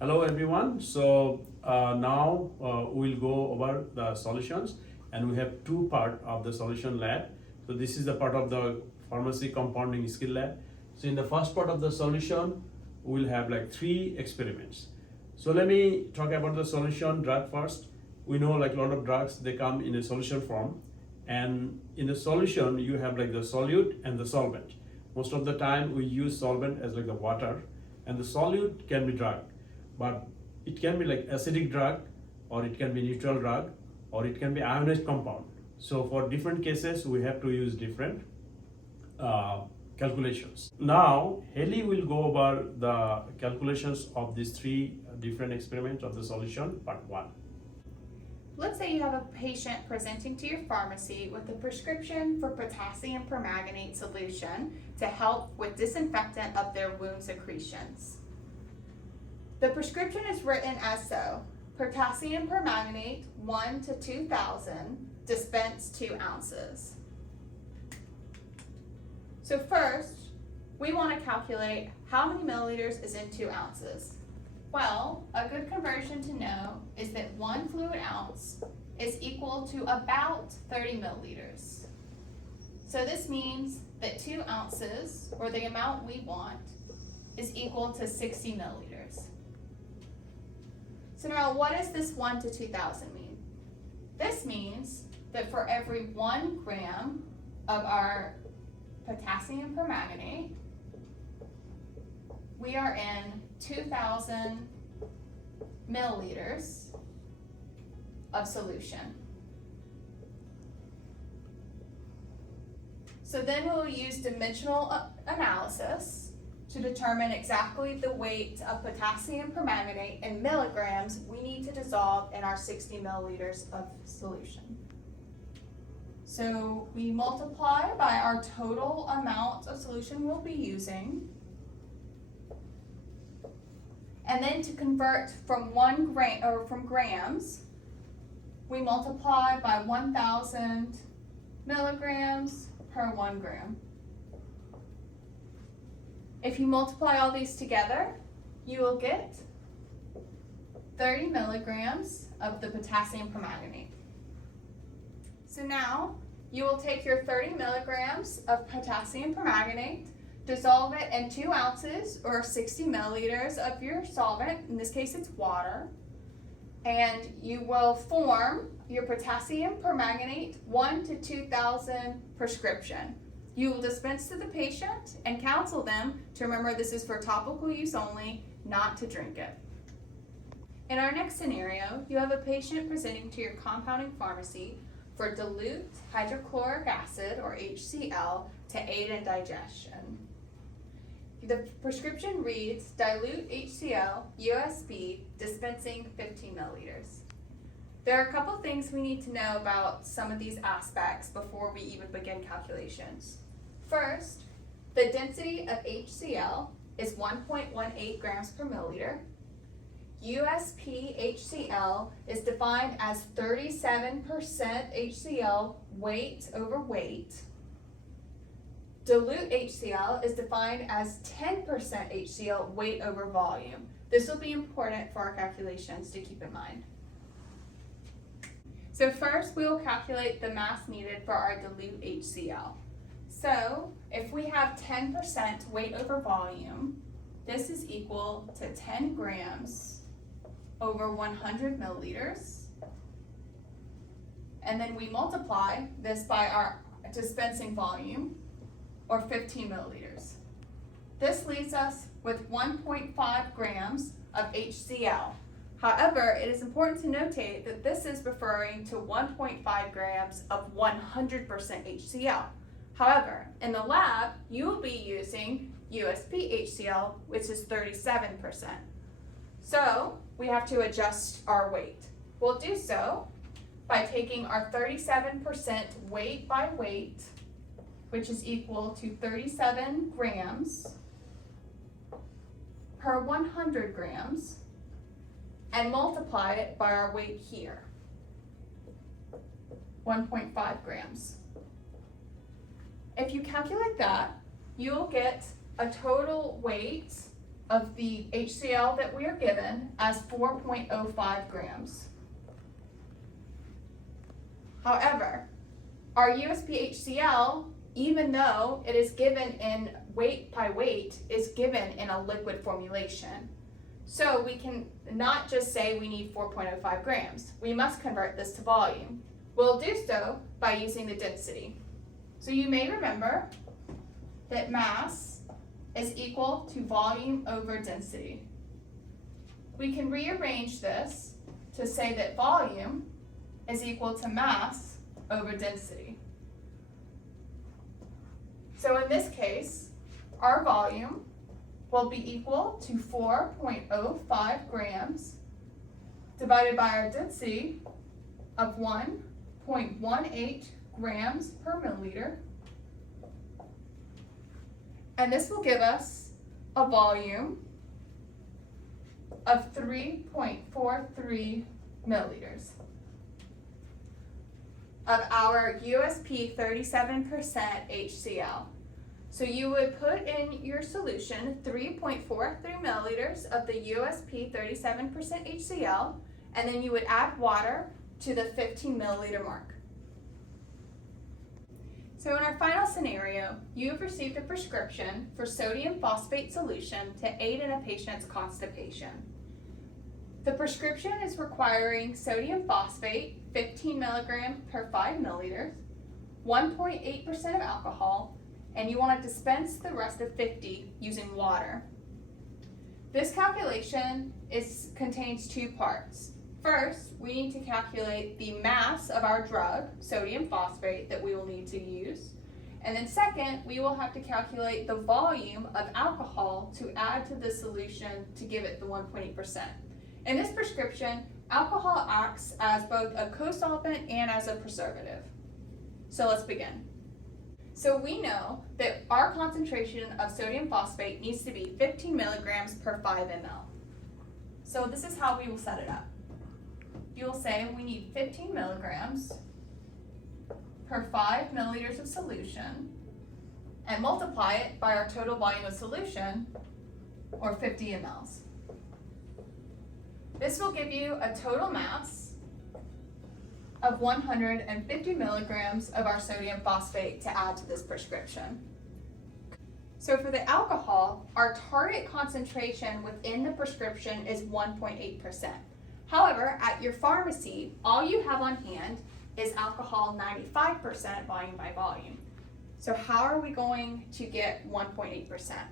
Hello everyone. Now we'll go over the solutions, and we have two part of the solution lab. So this is the part of the pharmacy compounding skill lab. So in the first part of the solution, we'll have like three experiments. So let me talk about the solution drug first. We know like a lot of drugs, they come in a solution form, and in the solution you have like the solute and the solvent. Most of the time we use solvent as like the water, and the solute can be drug, but it can be like acidic drug, or it can be neutral drug, or it can be ionized compound. So for different cases we have to use different calculations. Now Haley will go over the calculations of these three different experiments of the solution part 1. Let's say you have a patient presenting to your pharmacy with a prescription for potassium permanganate solution to help with disinfectant of their wound secretions. The prescription is written as so: potassium permanganate 1 to 2,000, dispense 2 ounces. So first, we want to calculate how many milliliters is in 2 ounces. Well, a good conversion to know is that 1 fluid ounce is equal to about 30 milliliters. So this means that 2 ounces, or the amount we want, is equal to 60 milliliters. So now what does this 1 to 2,000 mean? This means that for every 1 gram of our potassium permanganate, we are in 2,000 milliliters of solution. So then we'll use dimensional analysis to determine exactly the weight of potassium permanganate in milligrams we need to dissolve in our 60 milliliters of solution. So we multiply by our total amount of solution we'll be using. And then to convert from 1 gram, or from grams, we multiply by 1,000 milligrams per 1 gram. If you multiply all these together, you will get 30 milligrams of the potassium permanganate. So now you will take your 30 milligrams of potassium permanganate, dissolve it in 2 ounces or 60 milliliters of your solvent, in this case it's water, and you will form your potassium permanganate 1 to 2,000 prescription. You will dispense to the patient and counsel them to remember this is for topical use only, not to drink it. In our next scenario, you have a patient presenting to your compounding pharmacy for dilute hydrochloric acid, or HCl, to aid in digestion. The prescription reads dilute HCl, USB, dispensing 15 milliliters. There are a couple things we need to know about some of these aspects before we even begin calculations. First, the density of HCl is 1.18 grams per milliliter. USP HCl is defined as 37% HCl weight over weight. Dilute HCl is defined as 10% HCl weight over volume. This will be important for our calculations to keep in mind. So first we will calculate the mass needed for our dilute HCl. So if we have 10% weight over volume, this is equal to 10 grams over 100 milliliters. And then we multiply this by our dispensing volume, or 15 milliliters. This leaves us with 1.5 grams of HCl. However, it is important to notate that this is referring to 1.5 grams of 100% HCl. However, in the lab, you will be using USP HCl, which is 37%. So we have to adjust our weight. We'll do so by taking our 37% weight by weight, which is equal to 37 grams per 100 grams, and multiply it by our weight here, 1.5 grams. If you calculate that, you will get a total weight of the HCl that we are given as 4.05 grams. However, our USP HCl, even though it is given in weight by weight, is given in a liquid formulation. So we can not just say we need 4.05 grams. We must convert this to volume. We'll do so by using the density. So you may remember that mass is equal to volume over density. We can rearrange this to say that volume is equal to mass over density. So in this case, our volume will be equal to 4.05 grams divided by our density of 1.18 grams per milliliter. And this will give us a volume of 3.43 milliliters of our USP 37% HCl. So you would put in your solution 3.43 milliliters of the USP 37% HCl, and then you would add water to the 15 milliliter mark. So in our final scenario, you have received a prescription for sodium phosphate solution to aid in a patient's constipation. The prescription is requiring sodium phosphate, 15 milligrams per 5 milliliters, 1.8% of alcohol, and you want to dispense the rest of 50 using water. This calculation contains two parts. First, we need to calculate the mass of our drug, sodium phosphate, that we will need to use. And then second, we will have to calculate the volume of alcohol to add to the solution to give it the 1.8%. In this prescription, alcohol acts as both a co-solvent and as a preservative. So let's begin. So we know that our concentration of sodium phosphate needs to be 15 milligrams per 5 ml. So this is how we will set it up. You'll say we need 15 milligrams per 5 milliliters of solution and multiply it by our total volume of solution, or 50 mLs. This will give you a total mass of 150 milligrams of our sodium phosphate to add to this prescription. So for the alcohol, our target concentration within the prescription is 1.8%. However, at your pharmacy, all you have on hand is alcohol 95% volume by volume. So how are we going to get 1.8%?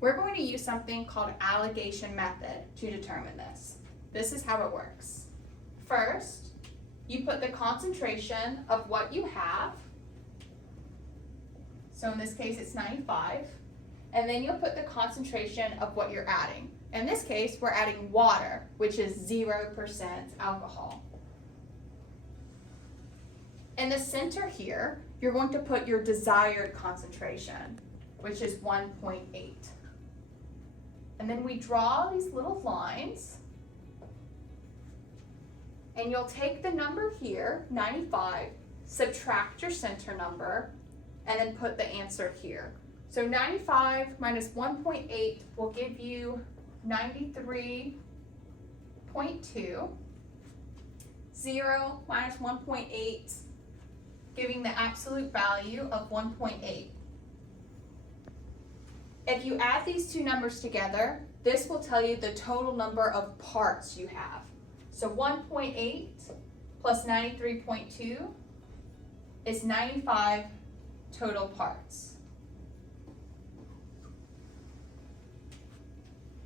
We're going to use something called alligation method to determine this. This is how it works. First, you put the concentration of what you have. So in this case, it's 95. And then you'll put the concentration of what you're adding. In this case, we're adding water, which is 0% alcohol. In the center here, you're going to put your desired concentration, which is 1.8. And then we draw these little lines. And you'll take the number here, 95, subtract your center number, and then put the answer here. So 95 minus 1.8 will give you 93.2. 0 minus 1.8, giving the absolute value of 1.8. If you add these two numbers together, this will tell you the total number of parts you have. So 1.8 plus 93.2 is 95 total parts.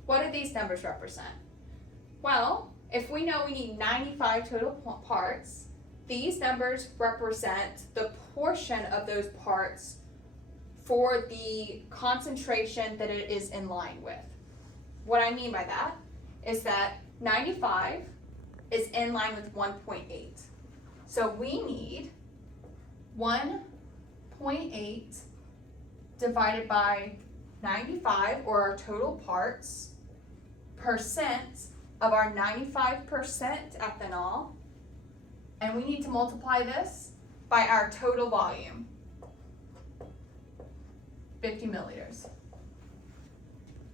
What do these numbers represent? Well, if we know we need 95 total parts, these numbers represent the portion of those parts for the concentration that it is in line with. What I mean by that is that 95 is in line with 1.8. So we need 1.8 divided by 95, or our total parts, percent of our 95% ethanol, and we need to multiply this by our total volume, 50 milliliters.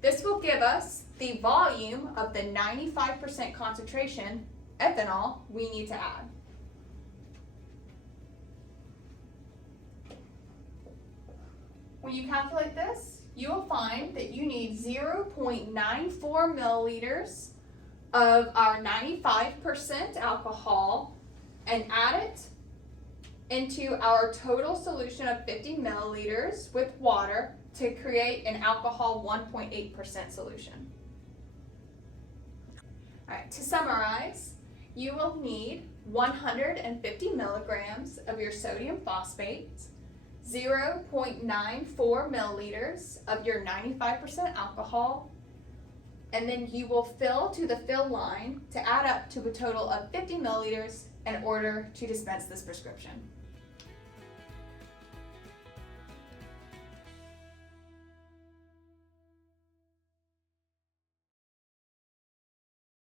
This will give us the volume of the 95% concentration ethanol we need to add. When you calculate this, you will find that you need 0.94 milliliters of our 95% alcohol and add it into our total solution of 50 milliliters with water to create an alcohol 1.8% solution. All right, to summarize, you will need 150 milligrams of your sodium phosphate, 0.94 milliliters of your 95% alcohol, and then you will fill to the fill line to add up to a total of 50 milliliters in order to dispense this prescription.